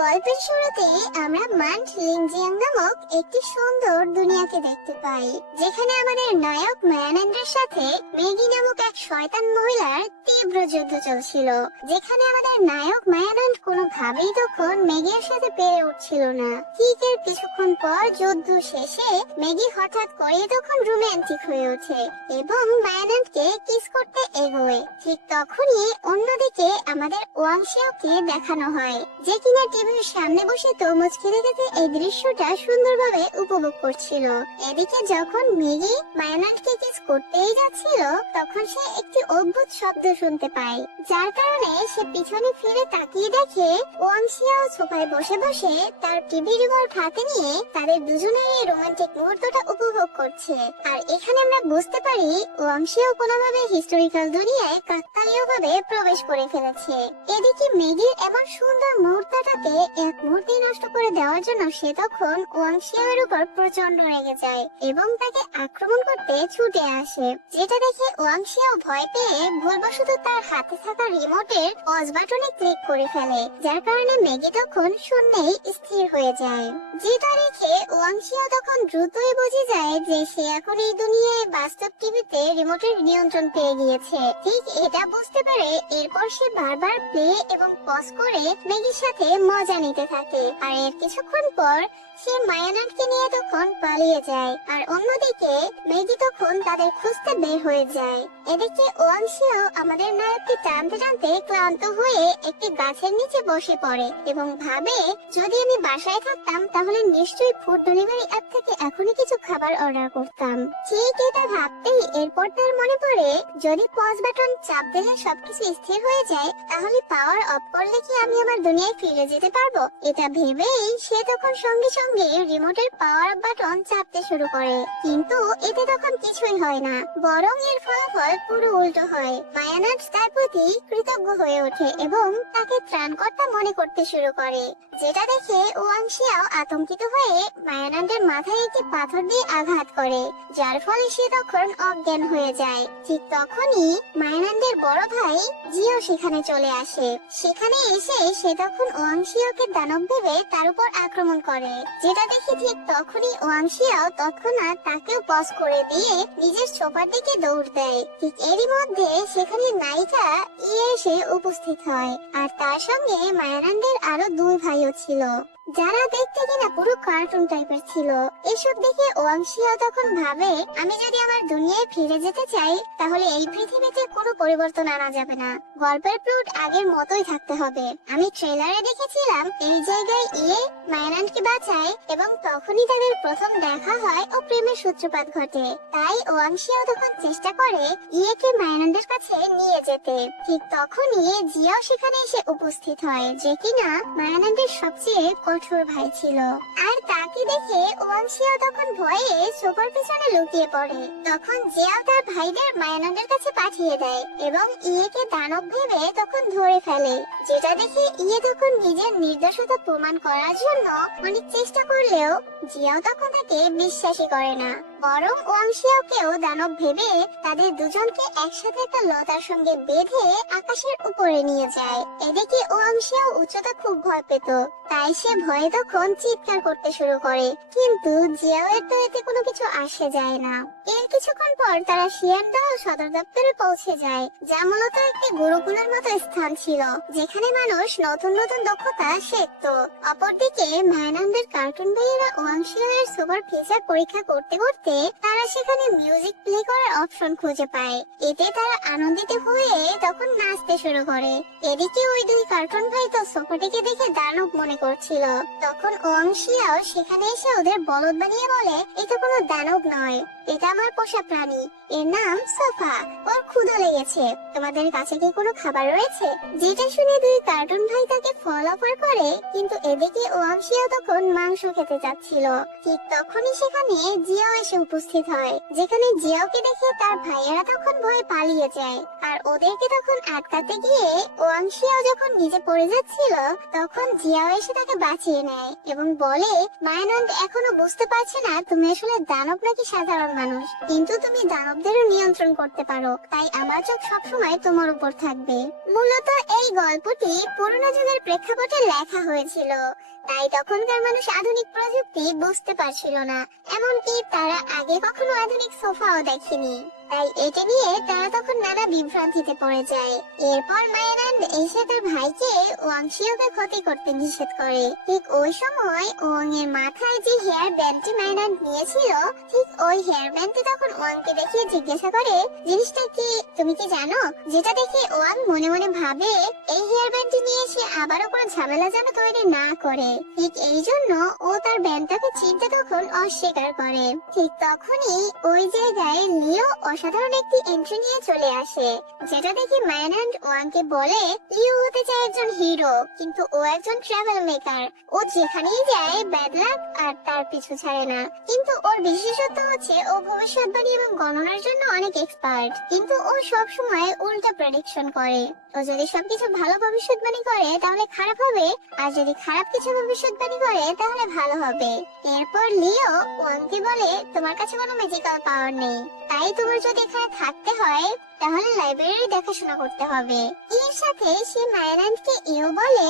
গল্পের শুরুতে আমরা মান্ট লিংজিয়াং নামক একটি সুন্দর দুনিয়াকে দেখতে পাই, যেখানে আমাদের নায়ক মায়ানন্দের সাথে মেগি নামক এক শয়তান মহিলার তীব্র যুদ্ধ চলছিল। যেখানে আমাদের নায়ক মায়ানন্দ কোনোভাবেই তখন মেগির সাথে পেরে উঠছিল না। ঠিক এর কিছুক্ষণ পর যুদ্ধ শেষে মেগি হঠাৎ করে তখন রোমান্টিক হয়ে ওঠে এবং মায়ানন্দকে কিস করতে এগোয়। ঠিক তখনই অন্যদিকে আমাদের ওয়াংশিওকে দেখানো হয়, যে কিনা টিভির সামনে বসে তরমুজ খেতে খেতে এই দৃশ্যটা সুন্দরভাবে উপভোগ করছিল। এদিকে যখন মেগি মায়ানন্দকে কিস করতেই যাচ্ছিল, তখন সে একটি অদ্ভুত শব্দ শুনতে পায়, যার কারণে সে পিছনে ফিরে তাকিয়ে দেখে ওয়াংশিয়াও সোফায় বসে বসে তার টিভি রিমোট হাতে নিয়ে তাদের দুজনের এই রোমান্টিক মুহূর্তটা উপভোগ করছে। আর এখানে আমরা বুঝতে পারি ওয়াংশিয়াও কোনোভাবে হিস্টোরিক্যাল দুনিয়ায় কাকতালীয়ভাবে প্রবেশ করে ফেলেছে। এদিকে মেগির এমন সুন্দর মুহূর্তটাকে এক মুহূর্তে নষ্ট করে দেওয়ার জন্য সে তখন ওয়াংশিয়াওয়ের উপর প্রচন্ড রেগে যায় এবং তাকে আক্রমণ করতে ছুটে আসে, যেটা দেখে ওয়াংশিয়াও ভয় পেয়ে ভুলবশত তার হাতে থাকা রিমোটের পজ বাটনে ক্লিক করে ফেলে, যার কারণে মেগি তখন শূন্যেই স্থির হয়ে যায়। যেটা দেখে ওয়াংশিয়াও তখন দ্রুতই বুঝে যায় যে সে এখন এই দুনিয়ায় বাস্তব টিভিতে রিমোটের নিয়ন্ত্রণ পেয়ে গিয়েছে। ঠিক এটা বুঝতে পারে এরপর সে বারবার প্লে এবং পজ করে মেগির সাথে মজা নিতে থাকে। আর এর কিছুক্ষণ পর সে মায়ানন্দকে নিয়ে তখন পালিয়ে যায়, আর অন্যদিকে মেগি তখন তাদের খুঁজতে বের হয়ে যায়। এদিকে ওয়াংশিয়াও আমাদের নায়ককে টানতে টানতে ক্লান্ত হয়ে একটি গাছের নিচে বসে পড়ে এবং ভাবে, যদি আমি বাসায় থাকতাম তাহলে নিশ্চয়ই ফুড ডেলিভারি অ্যাপ থেকে এখনই কিছু খাবার অর্ডার করতাম। ঠিক এটা ভাবতেই এরপর তার মনে পড়ে, যদি পজ বাটন চাপ দিলে সবকিছু স্থির হয়ে যায়, তাহলে পাওয়ার অফ করলে কি আমি আমার দুনিয়ায় ফিরে যেতে পারবো? এটা ভেবেই সে তখন সঙ্গে সঙ্গে রিমোটের পাওয়ার বাটন চাপতে শুরু করে, কিন্তু এতে তখন কিছুই হয় না, বরং এর ফলাফল পুরো উল্টো হয়। মায়ানন্দ তার প্রতি কৃতজ্ঞ হয়ে ওঠে এবং তাকে ত্রাণকর্তা মনে করতে শুরু করে, যেটা দেখে ওয়াংশিয়াও আতঙ্কিত হয়ে মায়ানন্দের মাথায় একটি পাথর দিয়ে আঘাত করে, যার ফলে সে তখন অজ্ঞান হয়ে যায়। ঠিক তখনই মায়ানন্দের বড় ভাই জিও সেখানে চলে আসে। সেখানে এসে সে তখন ওয়াংশিয়াওকে দানব ভেবে তার উপর আক্রমণ করে, যেটা দেখে ঠিক তখনই ওয়াংশিয়াও তৎক্ষণাৎ তাকেও পজ করে দিয়ে নিজের সোফার দিকে দৌড় দেয়। ঠিক এরই মধ্যে সেখানে নায়িকা ইয়ে এসে উপস্থিত হয়, আর তার সঙ্গে মায়ানন্দের আরো দুই ভাইও ছিল, যারা দেখতে কিনা পুরো কার্টুন টাইপের ছিল। এসব দেখে ওয়াংশিয়াও তখন ভাবে, আমি যদি আমার দুনিয়ায় ফিরে যেতে চাই তাহলে এই পৃথিবীতে কোনো পরিবর্তন আনা যাবে না, গল্পের প্লট আগের মতোই থাকতে হবে। আমি ট্রেলারে দেখেছিলাম এই জায়গায় ইয়ে মায়ানন্দকে বাঁচায় এবং তখনই তাদের প্রথম দেখা হয় ও প্রেমের সূত্রপাত ঘটে। তাই ওয়াংশিয়াও তখন চেষ্টা করে ইয়েকে মায়ানন্দের কাছে নিয়ে যেতে। ঠিক তখনই জিয়াও সেখানে এসে উপস্থিত হয়, যে কিনা মায়ানন্দের সবচেয়ে কঠোর ভাই ছিল। আর তাকে দেখে ওয়াংশিয়াও তখন ভয়ে সোফার পিছনে লুকিয়ে পড়ে। তখন জিয়াও তার ভাইদের মায়ানন্দের কাছে পাঠিয়ে দেয় এবং ইয়েকে দানব ভেবে তখন ধরে ফেলে, যেটা দেখে ইয়ে তখন নিজের নির্দোষতা প্রমাণ করার জন্য অনেক চেষ্টা করলেও জিয়াও তখন তাকে বিশ্বাসই করে না, বরং ওয়াংশিয়াওকেও দানব ভেবে তাদের দুজনকে একসাথে একটা লতার সঙ্গে বেঁধে আকাশের উপরে নিয়ে যায়। এদিকে ওয়াংশিয়াও উচ্চতা খুব ভয় পেত, তাই সে ভয়ে তখন চিৎকার করতে শুরু করে, কিন্তু জিয়াওয়ের তো এতে কোনো কিছু আসে যায় না। এর কিছুক্ষণ পর তারা শিয়ানদাহ সদর দপ্তরে পৌঁছে যায়, যা মূলত একটি গুরুকুলের মতো স্থান ছিল, যেখানে মানুষ নতুন নতুন দক্ষতা শিখত। অপরদিকে মায়ানন্দের কার্টুন ভাইয়েরা ওয়াংশিয়াওয়ের সুপার ফিচার পরীক্ষা করতে করতে তারা সেখানে মিউজিক প্লে করার অপশন খুঁজে পায়। এতে তারা আনন্দিত হয়ে তখন নাচতে শুরু করে। এদিকে ওই দুই কার্টুন ভাই তো সোফাটিকে দেখে দানব মনে করছিল। তখন ওয়াংশিয়াও সেখানে এসে ওদের বলদ বানিয়ে বলে, এটা কোনো দানব নয়, এটা আমার পোষা প্রাণী, এর নাম সোফা, ওর ক্ষুধা লেগেছে, তোমাদের কাছে কি কোনো খাবার রয়েছে? যেটা শুনে দুই কার্টুন ভাই তাকে ফল অফার করে, কিন্তু এদিকে ওয়াংশিয়াও তখন মাংস খেতে যাচ্ছিল। ঠিক তখনই সেখানে জিয়াও এসে উপস্থিত হয়, যেখানে জিয়াওকে দেখে তার ভাইয়েরা তখন ভয়ে পালিয়ে যায়। আর ওদেরকে তখন আটকাতে গিয়ে ওয়াংশিয়াও যখন নিজে পড়ে যাচ্ছিল, তখন জিয়াও এসে এসে তাকে বাঁচিয়ে নেয় এবং বলে মায়ানন্দ এখনো বুঝতে পারছে না তুমি আসলে দানব নাকি সাধারণ মানুষ, কিন্তু তুমি দানবদেরও নিয়ন্ত্রণ করতে পারো, তাই আমার চোখ সবসময় তোমার উপর থাকবে। মূলত এই গল্পটি পুরোনো যুগের প্রেক্ষাপটে লেখা হয়েছিল, তাই তখনকার মানুষ আধুনিক প্রযুক্তি বুঝতে পারছিল না, এমনকি তারা আগে কখনো আধুনিক সোফাও দেখেনি। তাই এটা নিয়ে তারা তখন নানা বিভ্রান্তিতে পড়ে যায়। এরপর মায়ানন্দ এসে তার ভাইকে ওয়াংশিওকে ক্ষতি করতে নিষেধ করে। ঠিক ওই সময় ওয়াং এর মাথায় যে হেয়ার ব্যান্ডটি মায়ানন্দ নিয়েছিল, ঠিক ওই হেয়ার ব্যান্ডটি তখন ওয়াংকে দেখিয়ে জিজ্ঞাসা করে জিনিসটা কি, তুমি কি জানো? যেটা দেখে ওয়াং মনে মনে ভাবে এই হেয়ার ব্যান্ডটি নিয়ে সে আবারও কোনো ঝামেলা যেন তৈরি না করে। ঠিক এই জন্য ও তার ব্যান্ডটাকে চিনতে তখন অস্বীকার করে। ঠিক তখনই ওই জায়গায় লিও অসাধারণ একটি এন্ট্রি নিয়ে চলে আসে, যেটা দেখে মায়ানন্দ ওয়াংকে বলে লিও হতে চায় একজন হিরো, কিন্তু ও একজন ট্রাভেল মেকার। ও যেখানেই যায় ব্যাড লাক আর তার পিছু ছাড়ে না। কিন্তু ওর বিশেষত্ব হচ্ছে ও ভবিষ্যৎবাণী এবং গণনার জন্য অনেক এক্সপার্ট, কিন্তু ও সব সময় উল্টা প্রেডিকশন করে। ও যদি সবকিছু ভালো ভবিষ্যৎবাণী করে তাহলে খারাপ হবে, আর যদি খারাপ কিছু ভবিষ্যৎবাণী করে তাহলে ভালো হবে। এরপর লিও ওয়াংকে বলে তোমার কাছে কোনো ম্যাজিক্যাল পাওয়ার নেই, তাই তোমার যদি এখানে থাকতে হয় তাহলে লাইব্রেরি দেখাশোনা করতে হবে। এর সাথে সে মায়ানন্দকে এও বলে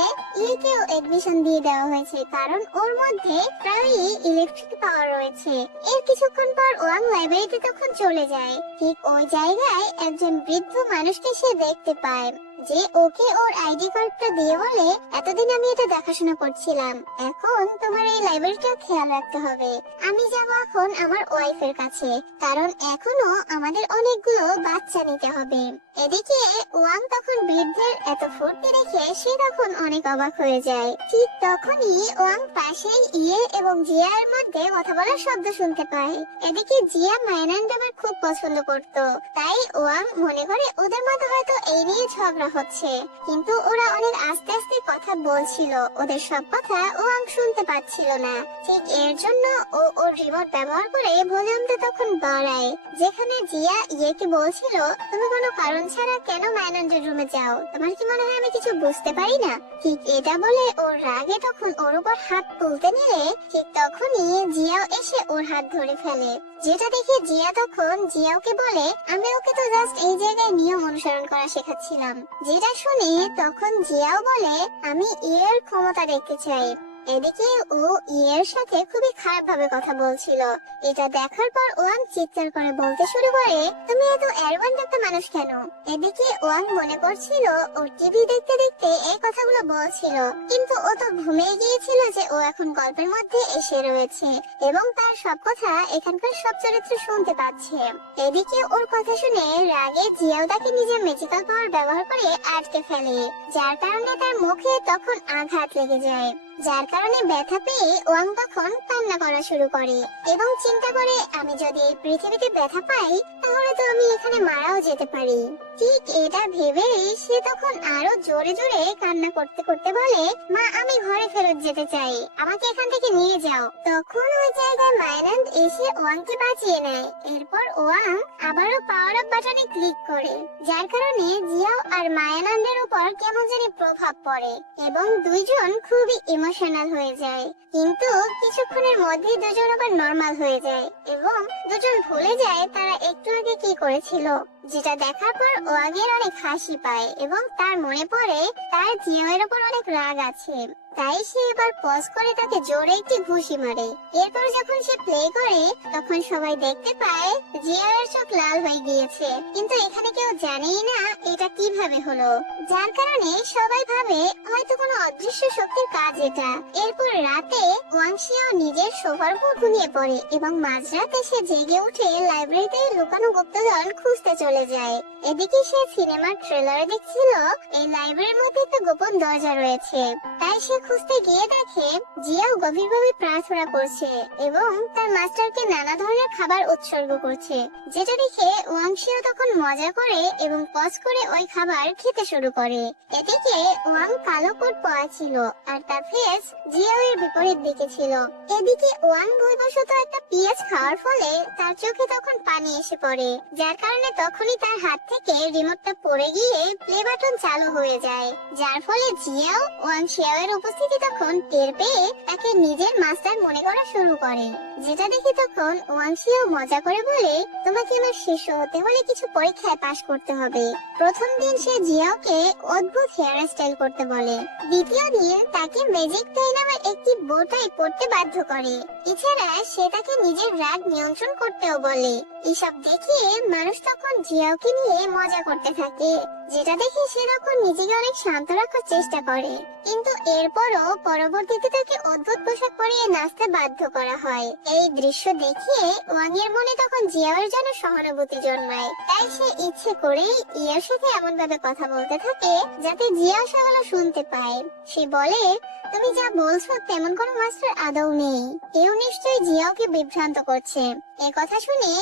ইকেও এডমিশন দিয়ে দেওয়া হয়েছে, কারণ ওর মধ্যে প্রায়ই ইলেকট্রিক পাওয়ার রয়েছে। এর কিছুক্ষণ পর ওয়াং লাইব্রেরিতে তখন চলে যায়। ঠিক ওই জায়গায় একজন বৃদ্ধ মানুষকে সে দেখতে পায়, যে ওকে ওর আইডি কার্ডটা দিয়ে বলে এতদিন আমি এটা দেখাশোনা করছিলাম, এখন তোমার এই লাইব্রেরিটা খেয়াল রাখতে হবে। আমি যাব এখন আমার ওয়াইফের কাছে, কারণ এখনো আমাদের অনেকগুলো বাচ্চা নিতে হবে। এদিকে ওয়াং তখন বৃদ্ধের এত ফুর্তি দেখে সে তখন অনেক অবাক হয়ে যায়। ঠিক তখনই ওয়াং পাশেই ইয়ে এবং জিয়ার মধ্যে কথা বলার শব্দ শুনতে পায়। এদিকে জিয়া মায়ানন্দ আমার খুব পছন্দ করত, তাই ওয়াং মনে করে ওদের মধ্যে হয়তো এই নিয়ে ঝগড়া হচ্ছে, কিন্তু ওরা অনেক আস্তে আস্তে কথা বলছিল, ওদের সব কথা ওয়াং শুনতে পাচ্ছিল না। ঠিক এর জন্য ও ওর রিমোট ব্যবহার করে ভলিউমটা তখন বাড়ায়। যেখানে জিয়া ইয়েকে বলছিল তুমি কোনো কারণ ছাড়া কেন মায়ানন্দের রুমে যাও, তোমার কি মনে হয় আমি কিছু বুঝতে পারি না? ঠিক এটা বলে ওর রাগে তখন ওর উপর হাত তুলতে নিলে ঠিক তখনই জিয়াও এসে ওর হাত ধরে ফেলে, যেটা দেখে জিয়া তখন জিয়াওকে বলে আমি ওকে তো জাস্ট এই জায়গায় নিয়ম অনুসরণ করা শেখাচ্ছিলাম। যেটা শুনে তখন জিয়াও বলে আমি এর ক্ষমতা দেখতে চাই। এদিকে ও ইয়ের সাথে খুবই খারাপ ভাবে কথা বলছিল। এটা দেখার পর ওয়াং চিৎকার করে বলতে শুরু করে তুমি এত অ্যারোগ্যান্ট একটা মানুষ কেন? এদিকে ওয়াং মনে করছিল ও টিভি দেখতে দেখতে এই কথাগুলো বলছিল, কিন্তু ও তো ঘুমিয়ে গিয়েছিল যে ও এখন গল্পের মধ্যে এসে রয়েছে এবং তার সব কথা এখানকার সব চরিত্র শুনতে পাচ্ছে। এদিকে ওর কথা শুনে রাগে জিয়াও তাকে নিজের ম্যাজিক্যাল পাওয়ার ব্যবহার করে আটকে ফেলে, যার কারণে তার মুখে তখন আঘাত লেগে যায়, যার কারণে ব্যথা পেয়ে ওয়াং তখন কান্না করা শুরু করে এবং চিন্তা করে আমি যদি এই পৃথিবীতে ব্যথা পাই তাহলে তো আমি এখানে মারাও যেতে পারি। ঠিক এটা ভেবে সে তখন আরো জোরে জোরে কান্না করতে করতে বলে মা আমি ঘরে ফেরত যেতে চাই, আমাকে এখান থেকে নিয়ে যাও। তখন ওই জায়গায় মায়ানন্দ এসে ওয়াংকে বাঁচিয়ে নেয়। এরপর ওয়াং আবারও পাওয়ার আপ বাটনে ক্লিক করে, যার কারণে জিয়াও আর মায়ানন্দের উপর কেমন জানি প্রভাব পড়ে এবং দুইজন খুবই ইমোশনাল হয়ে যায়। কিন্তু কিছুক্ষণের মধ্যে দুজন আবার নরমাল হয়ে যায় এবং দুজন ভুলে যায় তারা একটু আগে কি করেছিল, যেটা দেখার পর ওয়াগের অনেক হাসি পায় এবং তার মনে পড়ে তার জিয়াওয়ের উপর অনেক রাগ আছে, তাই সে এবার পজ করে তাকে জোরে একটি ঘুষি মারে। এরপর যখন সে প্লে করে তখন সবাই দেখতে পায় জিয়াওয়ের চোখ লাল হয়ে গিয়েছে, কিন্তু এখানে কেউ জানেই না এটা কিভাবে হলো, যার কারণে সবাই ভাবে হয়তো কোনো অদৃশ্য শক্তির কাজ এটা। এরপর রাতে ওয়াংশিয়াও নিজের সোফার উপর ঘুমিয়ে পড়ে এবং মাঝরাতে সে জেগে উঠে লাইব্রেরিতে লুকানো গুপ্তধন খুঁজতে চলে যায়। এদিকে সে সিনেমার ট্রেলারে দেখছিল এই লাইব্রেরির মধ্যে একটা গোপন দরজা রয়েছে, তাই সে খুঁজতে গিয়ে দেখে জিয়াও গভীরভাবে প্রার্থনা করছে এবং তার মাস্টারকে নানা ধরনের খাবার উৎসর্গ করছে, যেটা দেখে ওয়াংশিও তখন মজা করে এবং পজ করে ওই খাবার খেতে শুরু করে। এদিকে ওয়াং কালো কোট পরা ছিল আর তার ফেস জিয়াও এর বিপরীত ঘরের দিকে ছিল। এদিকে ওয়াং ভুলবশত একটা পেঁয়াজ খাওয়ার ফলে তার চোখে তখন পানি এসে পড়ে, যার কারণে তখনই তার হাত থেকে রিমোটটা পড়ে গিয়ে প্লে বাটন চালু হয়ে যায়, যার ফলে জিয়াও ওয়াং শিয়াওয়ের উপস্থিতি তখন টের পেয়ে তাকে নিজের মাস্টার মনে করা শুরু করে। যেটা দেখে তখন ওয়াং শিয়াও মজা করে বলে, তোমাকে আমার শিষ্য হতে হলে কিছু পরীক্ষায় পাশ করতে হবে। প্রথম দিন সে জিয়াওকে অদ্ভুত হেয়ার স্টাইল করতে বলে, দ্বিতীয় দিন তাকে ম্যাজিক টাই নামের একটি বোটাই পড়তে বাধ্য করে। এছাড়া সে তাকে নিজের রাগ নিয়ন্ত্রণ করতেও বলে। এসব দেখে মানুষ তখন জিয়াওকে নিয়ে মজা করতে থাকে, যেটা দেখে সে তখন নিজেকে অনেক শান্ত রাখার চেষ্টা করে। কিন্তু এরপরও পরবর্তীতে তাকে অদ্ভুত পোশাক পরিয়ে নাচতে বাধ্য করা হয়। এই দৃশ্য দেখে ওয়াং এর মনে তখন জিয়াওয়ের জন্য সহানুভূতি জন্মায়, তাই সে ইচ্ছে করেই ইয়ার সাথে এমন ভাবে কথা বলতে থাকে যাতে জিয়াও সেগুলো শুনতে পায়। সে বলে, তুমি যা বলছো তেমন কোনো মাস্টার আদৌ নেই, কেউ নিশ্চয়ই জিয়াওকে বিভ্রান্ত করছে। এ কথা শুনে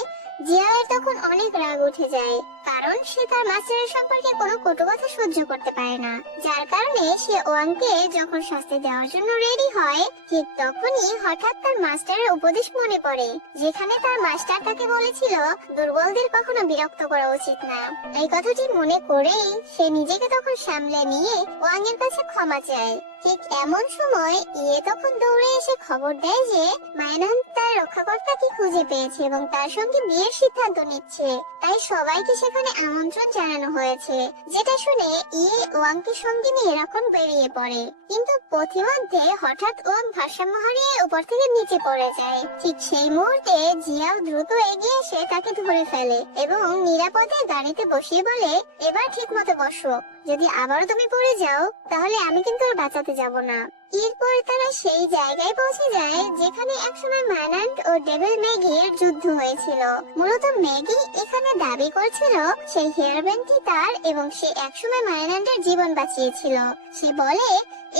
জিয়াওয়ের তখন অনেক রাগ উঠে যায়, কারণ সে তার মাস্টারের সম্পর্কে কোনো কটু কথা সহ্য করতে পারে না। যার কারণে সে ওয়াংকে যখন শাস্তি দেওয়ার জন্য রেডি হয়, ঠিক তখনই হঠাৎ তার মাস্টারের উপদেশ মনে পড়ে, যেখানে তার মাস্টার তাকে বলেছিল দুর্বলদের কখনো বিরক্ত করা উচিত না। এই কথাটি মনে করেই সে নিজেকে তখন সামলে নিয়ে ওয়াং এর কাছে ক্ষমা চায়। ঠিক এমন সময় ইয়ে তখন দৌড়ে এসে খবর দেয় যে মায়নান তার রক্ষাকর্তাকে খুঁজে পেয়েছে এবং তার সঙ্গে বিয়ের সিদ্ধান্ত নিচ্ছে, তাই সবাইকে সেখানে আমন্ত্রণ জানানো হয়েছে। যেটা শুনে ইয়ে ওয়াংকে সঙ্গে নিয়ে এখন বেরিয়ে পড়ে, কিন্তু পথিমধ্যে হঠাৎ ওয়াং ভারসাম্য হারিয়ে উপর থেকে নিচে পড়ে যায়। ঠিক সেই মুহূর্তে জিয়াও দ্রুত এগিয়ে এসে তাকে ধরে ফেলে এবং নিরাপদে গাড়িতে বসিয়ে বলে, এবার ঠিক মতো বসো, যদি আবারও তুমি পড়ে যাও তাহলে আমি কিন্তু আর বাঁচাতে যাব না। এরপর তারা সেই জায়গায় পৌঁছে যায় যেখানে একসময় মায়নান্ট ও ডেভিল ম্যাগির যুদ্ধ হয়েছিল। মূলত ম্যাগি এখানে দাবি করছিল সেই হেয়ার ব্যান্ডটি তার এবং সে একসময় মায়নান্টের জীবন বাঁচিয়েছিল। সে বলে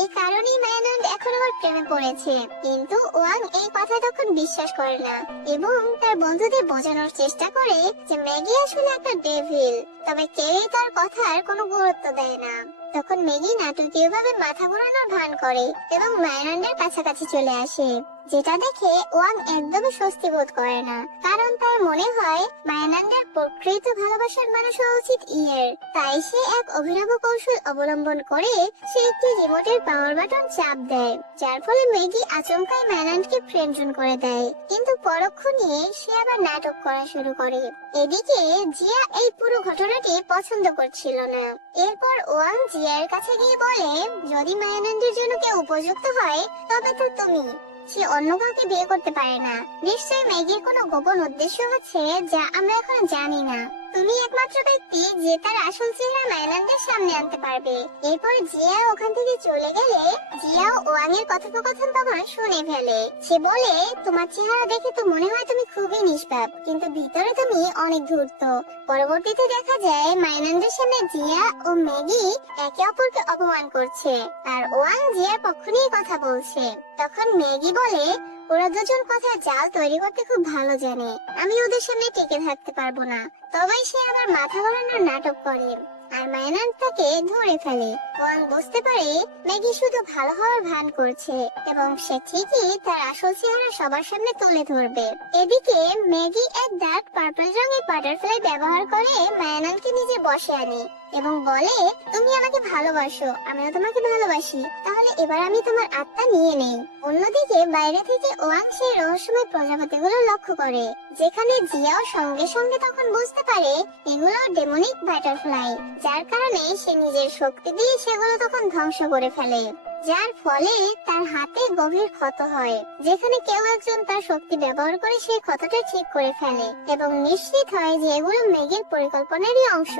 এই কারণেই মায়নান্ট এখন আমার প্রেমে পড়েছে, কিন্তু ওয়াং এই কথা তখন বিশ্বাস করে না এবং তার বন্ধুদের বোঝানোর চেষ্টা করে যে ম্যাগি আসলে একটা ডেভিল, তবে কেউই তার কথার কোনো গুরুত্ব দেয় না। তখন ম্যাগি নাটকীয়ভাবে মাথা ঘোরানোর ভান করে এবং মায়নান্টের কাছাকাছি চলে আসে, যেটা দেখে ওয়াং একদমই স্বস্তি বোধ করে না, কারণ তার মনে হয় মায়নান্টের প্রকৃত ভালোবাসার মানুষ হওয়া উচিত ইয়ের। তাই সে এক অভিনব কৌশল অবলম্বন করে সে একটি রিমোটের পাওয়ার বাটন চাপ দেয়, যার ফলে ম্যাগি আচমকাই মায়নান্টকে ফ্রেন্ড জোন করে দেয়। কিন্তু পরক্ষণে সে আবার নাটক করা শুরু করে। এদিকে জিয়া এই পুরো ঘটনাটি পছন্দ করছিল না। এরপর ওয়াং জিয়ার কাছে গিয়ে বলে, যদি মায়ানন্দের জন্য কেউ উপযুক্ত হয় তবে তো তুমি। সে অন্য কাউকে বিয়ে করতে পারে না। নিশ্চয়ই ম্যাগির কোনো গোপন উদ্দেশ্য আছে যা আমরা এখন জানি না। তুমি একমাত্র ব্যক্তি যে তার আসল চেহারা মায়ানন্দের সামনে আনতে পারবে। এরপর জিয়া ওখান থেকে চলে গেলে জিয়াও ওয়াং এর কথোপকথন তখন শুনে ফেলে। সে বলে, তোমার চেহারা দেখে তো মনে হয় তুমি খুবই নিষ্পাপ, কিন্তু ভিতরে তুমি অনেক ধূর্ত। পরবর্তীতে দেখা যায় মায়ানন্দের সামনে জিয়া ও ম্যাগি একে অপরকে অপমান করছে, আর ওয়াং জিয়ার পক্ষ নিয়ে কথা বলছে। তখন ম্যাগি বলে, ওরা দুজন কথা জাল তৈরি করতে খুব ভালো জানে, আমি ওদের সামনে টিকে থাকতে পারবো না। তবে সে আবার মাথা ঘোরানোর নাটক করে আর মায়ানন্দ তাকে ধরে ফেলে। ওয়াং বুঝতে পারে ম্যাগি শুধু ভালো হওয়ার ভান করছে এবং সে ঠিকই তার আসল চেহারা সবার সামনে তুলে ধরবে। এদিকে ম্যাগি এক ডার্ক পার্পল রঙের বাটারফ্লাই ব্যবহার করে মায়ানন্দকে নিজে বসে আনে এবং বলে, তুমি আমাকে ভালোবাসো, আমিও তোমাকে ভালোবাসি, তাহলে এবার আমি তোমার আত্মা নিয়ে নেই। অন্যদিকে বাইরে থেকে ওয়াং সেই রহস্যময় প্রজাপতিগুলো লক্ষ্য করে, যেখানে জিয়াও সঙ্গে সঙ্গে তখন বুঝতে পারে এগুলো ডেমনিক বাটারফ্লাই, যার কারণে সে নিজের শক্তি দিয়ে সেগুলো তখন ধ্বংস করে ফেলে, যার ফলে তার হাতে গভীর ক্ষত হয়। যেখানে কেউ একজন তার শক্তি ব্যবহার করে সেই ক্ষতটা ঠিক করে ফেলে এবং নিশ্চিত হয় যে এগুলো মেঘের পরিকল্পনারই অংশ,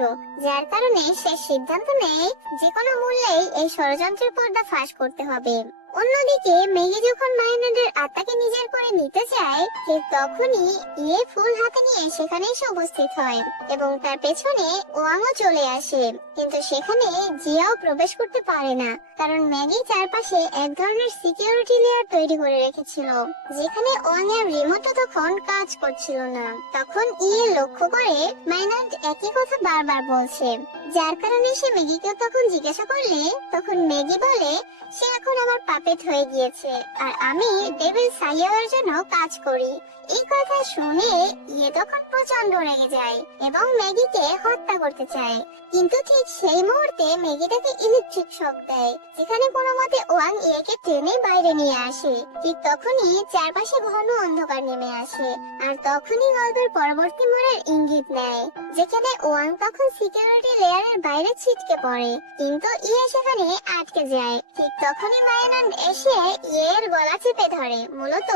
যার কারণে সে সিদ্ধান্ত নেয় যে কোনো মূল্যেই এই ষড়যন্ত্রের পর্দা ফাঁস করতে হবে। অন্যদিকে মেঘি যখন মায়ানন্দের আত্মাকে নিজের করে নিতে চায়, ঠিক তখনই ইয়ে ফুল হাতে নিয়ে সেখানে এসে উপস্থিত হয় এবং তার পেছনে ওয়াংও চলে আসে। কিন্তু সেখানে জিয়াও প্রবেশ করতে পারে না, কারণ ম্যাগি চারপাশে এক ধরনের সিকিউরিটি লেয়ার তৈরি করে রেখেছিল, যেখানে ওয়াং এর রিমোটও তখন কাজ করছিল না। তখন ইয়ে লক্ষ্য করে মায়ানন্দ একই কথা বারবার বলছে, যার কারণে সে ম্যাগিকে তখন জিজ্ঞাসা করলে তখন ম্যাগি বলে সে এখন আমার পাপেট হয়ে গিয়েছে আর আমি ডেভিল সাইয়ার জন্য কাজ করি। এই কথা শুনে ইয়ে তখন প্রচন্ড রেগে যায় এবং ম্যাগিকে হত্যা করতে চায়। কিন্তু ঠিক সেই মুহূর্তে ম্যাগি তাকে ইলেকট্রিক শক দেয়, যেখানে কোনো মতে ওয়াং ইয়েকে টেনে বাইরে নিয়ে আসে। ঠিক তখনই চারপাশে ঘন অন্ধকার নেমে আসে আর তখনই গল্পের পরবর্তী মোড়ের ইঙ্গিত নেয়, যেখানে ওয়াং তখন সিকিউরিটি লেয়ারের বাইরে ছিটকে পড়ে, কিন্তু ইয়ে সেখানে আটকে যায়। ঠিক তখনই মায়ানন্দ এসে ইয়ের গলা চেপে ধরে। মূলত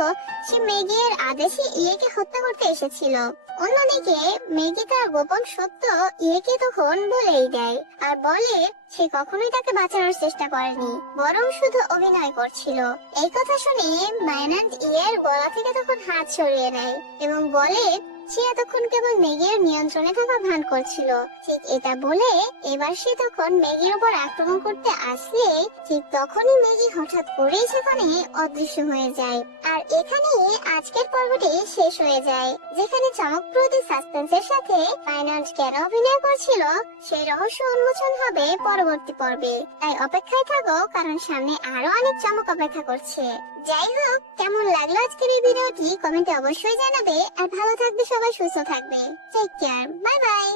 সে ম্যাগি এর আদেশে ইয়েকে হত্যা করতে এসেছিল। অন্যদিকে ম্যাগি তার গোপন সত্য ইয়েকে তখন বলেই দেয় আর বলে সে কখনোই তাকে বাঁচানোর চেষ্টা করেনি, বরং শুধু অভিনয় করছিল। এই কথা শুনে মায়ানন্দ ইয়ের গলা থেকে তখন হাত সরিয়ে নেয় এবং বলে সে এতক্ষণ কেবল ম্যাগির নিয়ন্ত্রণে থাকা ভান করছিল। ঠিক এটা বলে এবার সে তখন ম্যাগির উপর আক্রমণ করতে আসলে ঠিক তখনই ম্যাগি হঠাৎ করেই সেখানে অদৃশ্য হয়ে যায়। আর এখানেই আজকের পর্বটি শেষ হয়ে যায়, যেখানে চমকপ্রদ সাসপেন্সের সাথে ফাইনান্স কেন অভিনয় করছিল সেই রহস্য উন্মোচন হবে পরবর্তী পর্বে। তাই অপেক্ষায় থাকো, কারণ সামনে আরো অনেক চমক অপেক্ষা করছে। যাই হোক, কেমন লাগলো আজকের এই ভিডিওটি কমেন্টে অবশ্যই জানাবে। আর ভালো থাকবে সবাই, সুস্থ থাকবে। Take care, bye by.